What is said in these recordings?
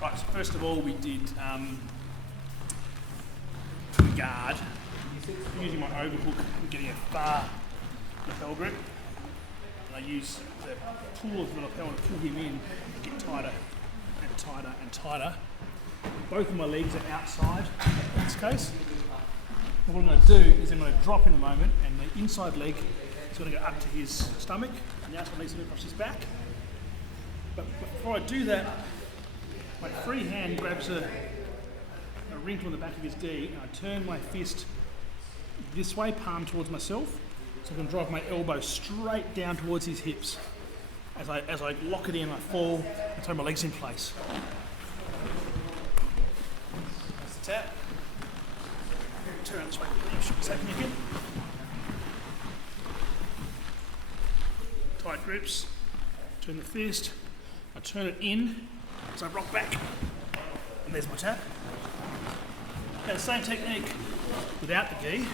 Right, so first of all we did guard, using my overhook and getting a far lapel grip. And I use the pull of the lapel to pull him in and get tighter and tighter and tighter. Both of my legs are outside in this case. And what I'm going to do is I'm going to drop in a moment and the inside leg is going to go up to his stomach and the outside leg's going to go across his back. But before I do that, my free hand grabs a wrinkle in the back of his gi and I turn my fist this way, palm towards myself, so I can drive my elbow straight down towards his hips. As I lock it in, I fall and throw my legs in place. That's the tap. Turn this way, shoot a second again. Tight grips, turn the fist, I turn it in, so I rock back, and there's my tap. Now the same technique without the gi.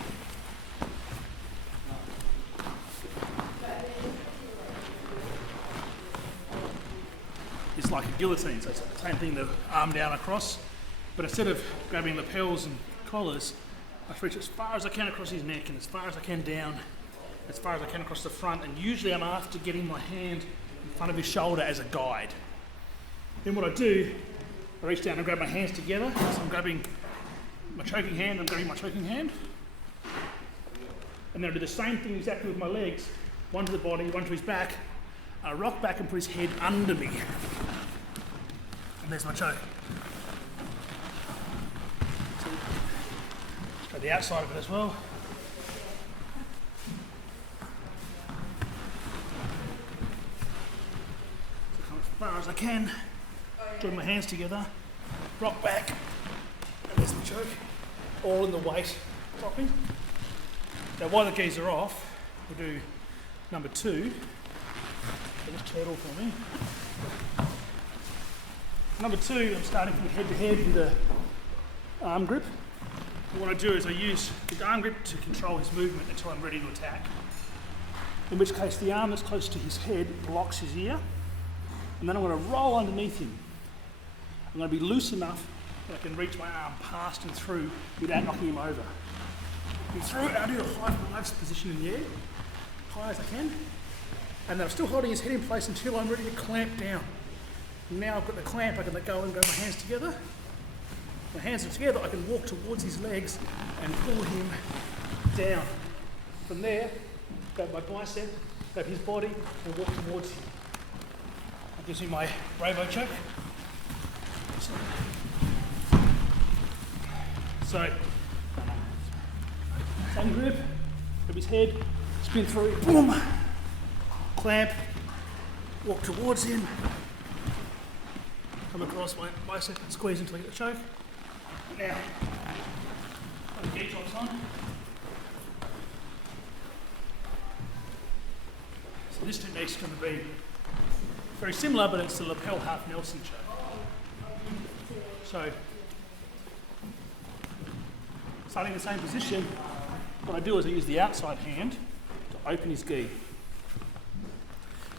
It's like a guillotine, so it's the same thing, the arm down across, but instead of grabbing lapels and collars, I reach as far as I can across his neck and as far as I can down, as far as I can across the front, and usually I'm after getting my hand in front of his shoulder as a guide. Then what I do, I reach down and grab my hands together, so I'm grabbing my choking hand, I'm grabbing my choking hand, and then I do the same thing exactly with my legs, one to the body, one to his back. I rock back and put his head under me, and there's my choke. So the outside of it as well. So come as far as I can, join my hands together, rock back, and there's my choke, all in the weight dropping. Now while the gis are off, we'll do number 2. So just turtle for me. Number 2, I'm starting from head to head with a arm grip. And what I do is I use the arm grip to control his movement until I'm ready to attack. In which case the arm that's close to his head blocks his ear, and then I'm going to roll underneath him. I'm going to be loose enough that I can reach my arm past and through without knocking him over. And through it, I do a high fives position in the air, high as I can. And then I'm still holding his head in place until I'm ready to clamp down. And now I've got the clamp, I can let go and grab my hands together. My hands are together, I can walk towards his legs and pull him down. From there, grab my bicep, grab his body and walk towards him. That gives me my Bravo choke. So, same grip, grab his head, spin through, boom! Clamp, walk towards him, come across my bicep and squeeze until I get the choke. Now, put the gi tops on. So this technique's going to be very similar, but it's the lapel half Nelson choke. So, starting in the same position, what I do is I use the outside hand to open his gi,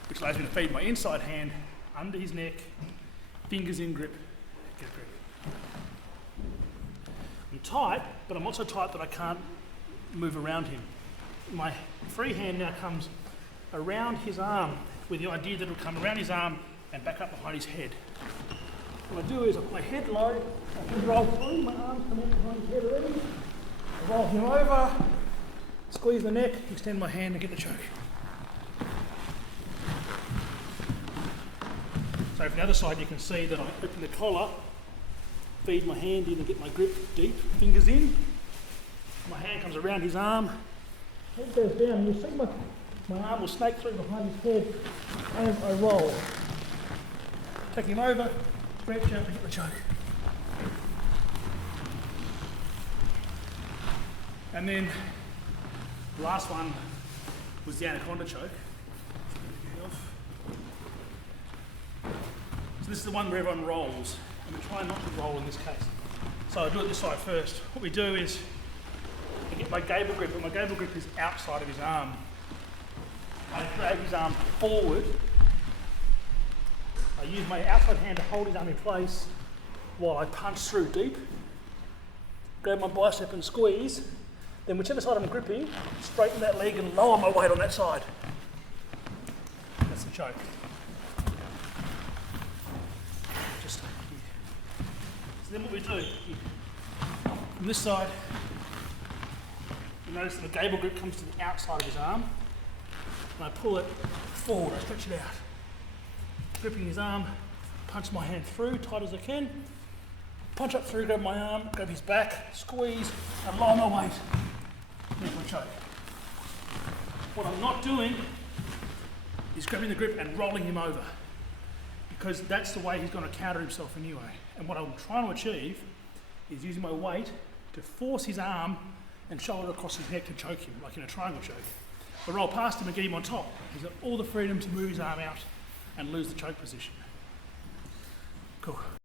which allows me to feed my inside hand under his neck, fingers in grip, get a grip. I'm tight, but I'm also tight that I can't move around him. My free hand now comes around his arm with the idea that it'll come around his arm and back up behind his head. What I do is I put my head low, I can roll through, my arms come out behind his head already, I roll him over, squeeze the neck, extend my hand and get the choke. So from the other side you can see that I open the collar, feed my hand in and get my grip deep, fingers in. My hand comes around his arm, head goes down, and you'll see my arm will snake through behind his head as I roll. Take him over, stretch out and get the choke. And then the last one was the anaconda choke. So this is the one where everyone rolls, and we try not to roll in this case. So I do it this side first. What we do is I get my gable grip, but my gable grip is outside of his arm. I drag his arm forward. I use my outside hand to hold his arm in place, while I punch through deep, grab my bicep and squeeze, then whichever side I'm gripping, straighten that leg and lower my weight on that side. That's the choke. Just here. So then what we do, from this side, you notice that the gable grip comes to the outside of his arm, and I pull it forward, I stretch it out. Gripping his arm, punch my hand through, tight as I can, punch up through, grab my arm, grab his back, squeeze, and lower my weight. Make my choke. What I'm not doing is grabbing the grip and rolling him over, because that's the way he's going to counter himself anyway. And what I'm trying to achieve is using my weight to force his arm and shoulder across his neck to choke him, like in a triangle choke. I roll past him and get him on top. He's got all the freedom to move his arm out and lose the choke position. Cool.